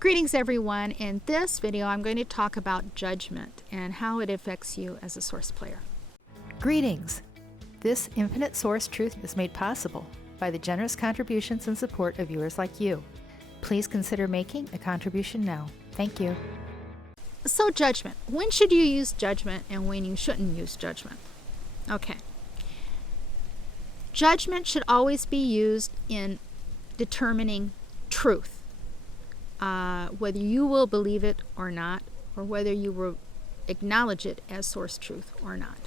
Greetings everyone. In this video I'm going to talk about judgment and how it affects you as a source player. Greetings! This infinite source truth is made possible by the generous contributions and support of viewers like you. Please consider making a contribution now. Thank you. So judgment. When should you use judgment and when you shouldn't use judgment? Okay. Judgment should always be used in determining truth. Whether you will believe it or not, or whether you will acknowledge it as source truth or not.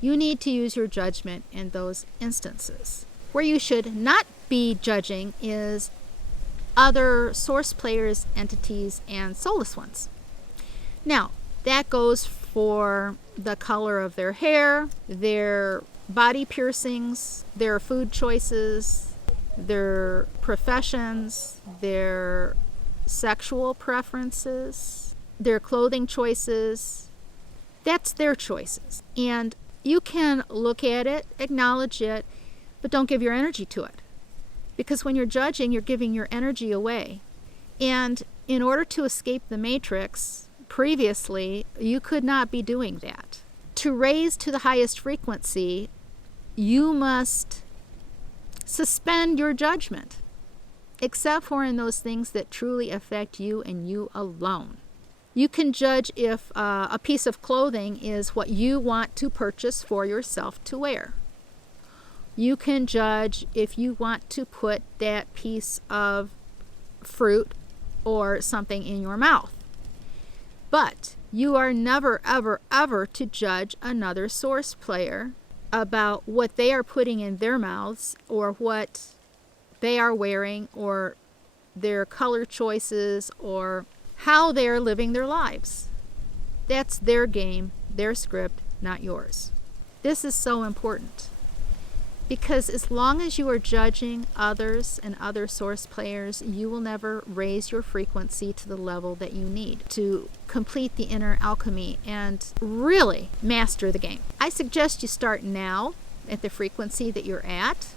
You need to use your judgment in those instances. Where you should not be judging is other source players, entities, and soulless ones. Now, that goes for the color of their hair, their body piercings, their food choices, their professions, their sexual preferences, their clothing choices. That's their choices. And you can look at it, acknowledge it, but don't give your energy to it. Because when you're judging, you're giving your energy away. And in order to escape the matrix, previously, you could not be doing that. To raise to the highest frequency, you must suspend your judgment, except for in those things that truly affect you and you alone. You can judge if a piece of clothing is what you want to purchase for yourself to wear. You can judge if you want to put that piece of fruit or something in your mouth. But you are never, ever, ever to judge another source player about what they are putting in their mouths or what they are wearing or their color choices or how they're living their lives. That's their game, their script, not yours. This is so important because as long as you are judging others and other source players, you will never raise your frequency to the level that you need to complete the inner alchemy and really master the game. I suggest you start now at the frequency that you're at,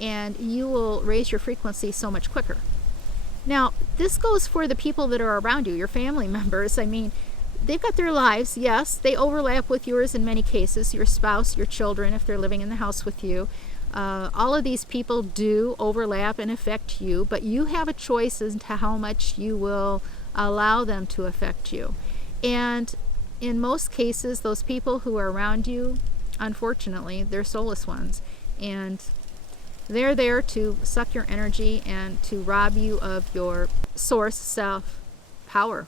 and you will raise your frequency so much quicker. Now, this goes for the people that are around you, your family members. I mean, they've got their lives. Yes, they overlap with yours in many cases. Your spouse, your children, if they're living in the house with you. All of these people do overlap and affect you, but you have a choice as to how much you will allow them to affect you. And in most cases, those people who are around you, unfortunately, they're soulless ones. And they're there to suck your energy and to rob you of your source self power.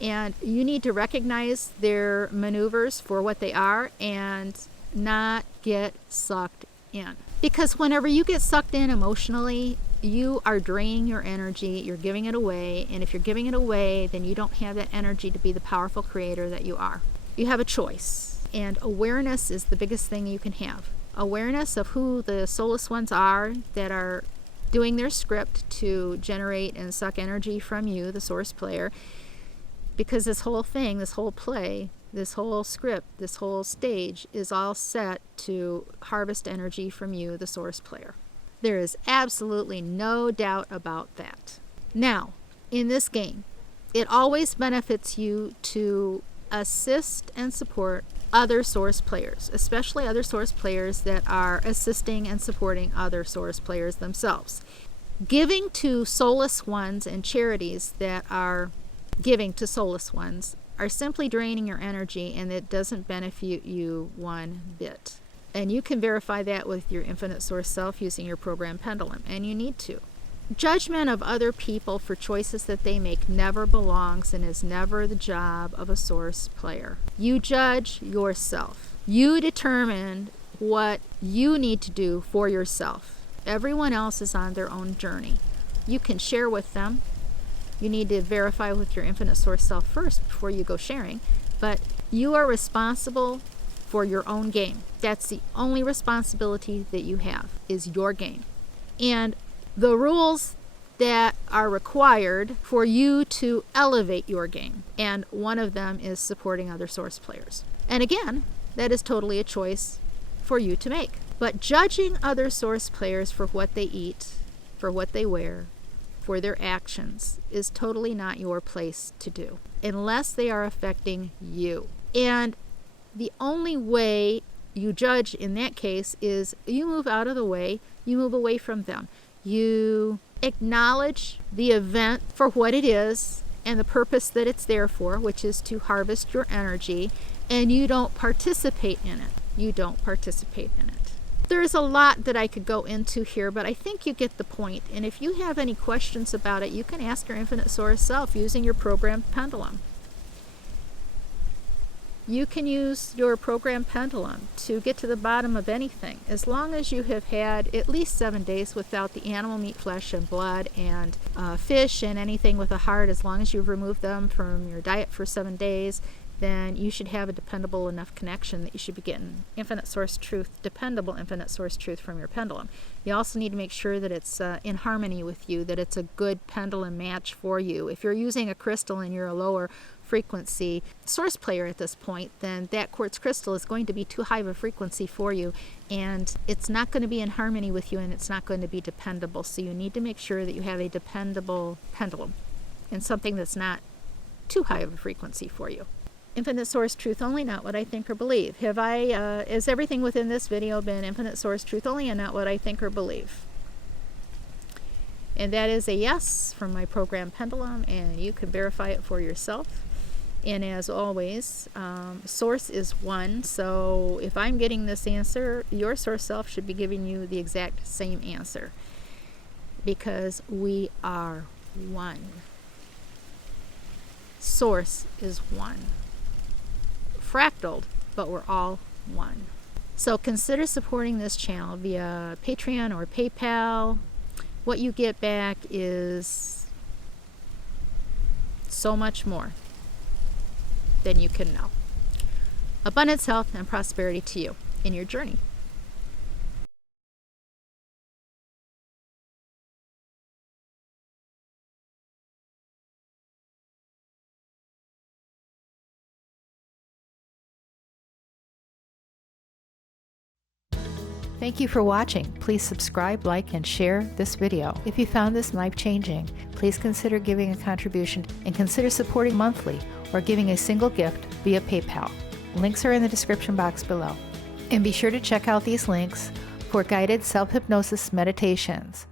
And you need to recognize their maneuvers for what they are and not get sucked in. Because whenever you get sucked in emotionally, you are draining your energy, you're giving it away, and if you're giving it away, then you don't have that energy to be the powerful creator that you are. You have a choice, and awareness is the biggest thing you can have. Awareness of who the soulless ones are that are doing their script to generate and suck energy from you, the source player, because this whole thing, this whole play, this whole script, this whole stage is all set to harvest energy from you, the source player. There is absolutely no doubt about that. Now, in this game, it always benefits you to assist and support other source players, especially other source players that are assisting and supporting other source players themselves. Giving to soulless ones and charities that are giving to soulless ones are simply draining your energy, and it doesn't benefit you one bit. And you can verify that with your infinite source self using your program pendulum, and you need to. Judgment of other people for choices that they make never belongs and is never the job of a source player. You judge yourself. You determine what you need to do for yourself. Everyone else is on their own journey. You can share with them. You need to verify with your infinite source self first before you go sharing, but you are responsible for your own game. That's the only responsibility that you have, is your game. And the rules that are required for you to elevate your game, and one of them is supporting other source players. And again, that is totally a choice for you to make. But judging other source players for what they eat, for what they wear, for their actions is totally not your place to do, unless they are affecting you. And the only way you judge in that case is you move out of the way, you move away from them. You acknowledge the event for what it is and the purpose that it's there for, which is to harvest your energy, and you don't participate in it. You don't participate in it. There's a lot that I could go into here, but I think you get the point. And if you have any questions about it, you can ask your Infinite Source self using your programmed pendulum. You can use your programmed pendulum to get to the bottom of anything, as long as you have had at least 7 days without the animal meat, flesh, and blood, and fish, and anything with a heart. As long as you've removed them from your diet for 7 days, then you should have a dependable enough connection that you should be getting infinite source truth, dependable infinite source truth from your pendulum. You also need to make sure that it's in harmony with you, that it's a good pendulum match for you. If you're using a crystal and you're a lower frequency source player at this point, then that quartz crystal is going to be too high of a frequency for you, and it's not going to be in harmony with you, and it's not going to be dependable. So you need to make sure that you have a dependable pendulum and something that's not too high of a frequency for you. Infinite source truth only, not what I think or believe. Has everything within this video been infinite source truth only and not what I think or believe? And that is a yes from my program pendulum, and you can verify it for yourself. And as always, source is one, so if I'm getting this answer, your source self should be giving you the exact same answer, because we are one. Source is one. Fractaled, but we're all one. So consider supporting this channel via Patreon or PayPal. What you get back is so much more than you can know. Abundance, health, and prosperity to you in your journey. Thank you for watching. Please subscribe, like, and share this video. If you found this life-changing, please consider giving a contribution and consider supporting monthly or giving a single gift via PayPal. Links are in the description box below. And be sure to check out these links for guided self-hypnosis meditations.